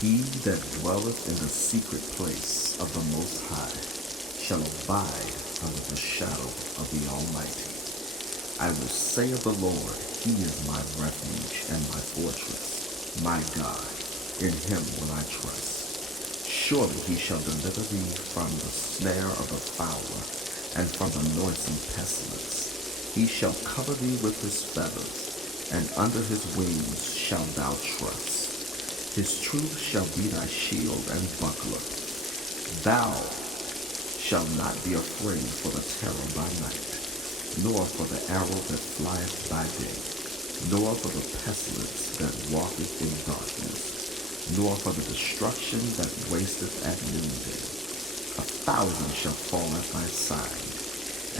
He that dwelleth in the secret place of the Most High shall abide under the shadow of the Almighty. I will say of the Lord, He is my refuge and my fortress, my God, in Him will I trust. Surely He shall deliver thee from the snare of the fowler, and from the noisome pestilence. He shall cover thee with His feathers, and under His wings shalt thou trust. His truth shall be thy shield and buckler. Thou shalt not be afraid for the terror by night, nor for the arrow that flieth by day, nor for the pestilence that walketh in darkness, nor for the destruction that wasteth at noonday. 1,000 shall fall at thy side,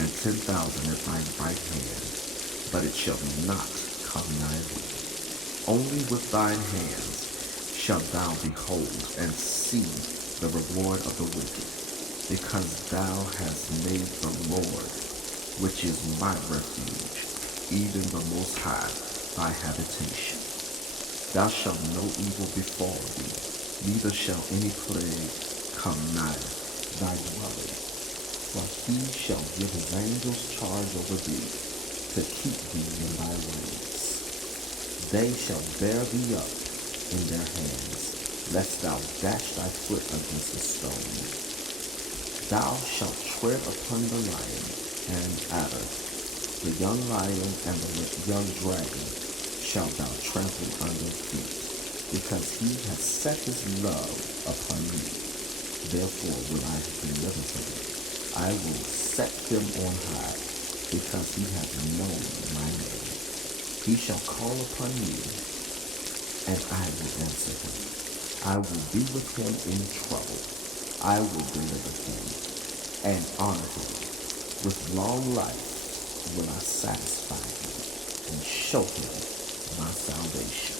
and 10,000 at thy right hand, but it shall not come nigh thee. Only with thine hands shalt thou behold and see the reward of the wicked, because thou hast made the Lord, which is my refuge, even the Most High, thy habitation. Thou shalt no evil befall thee, neither shall any plague come nigh thy dwelling. For He shall give His angels charge over thee, to keep thee in thy ways. They shall bear thee up in their hands, lest thou dash thy foot against a stone. Thou shalt tread upon the lion and adder, the young lion and the young dragon shalt thou trample under feet, because He hath set His love upon me. Therefore will I deliver him. I will set him on high, because he hath known my name. He shall call upon me, and I will answer him. I will be with him in trouble. I will deliver him and honor him. With long life will I satisfy him and show him my salvation.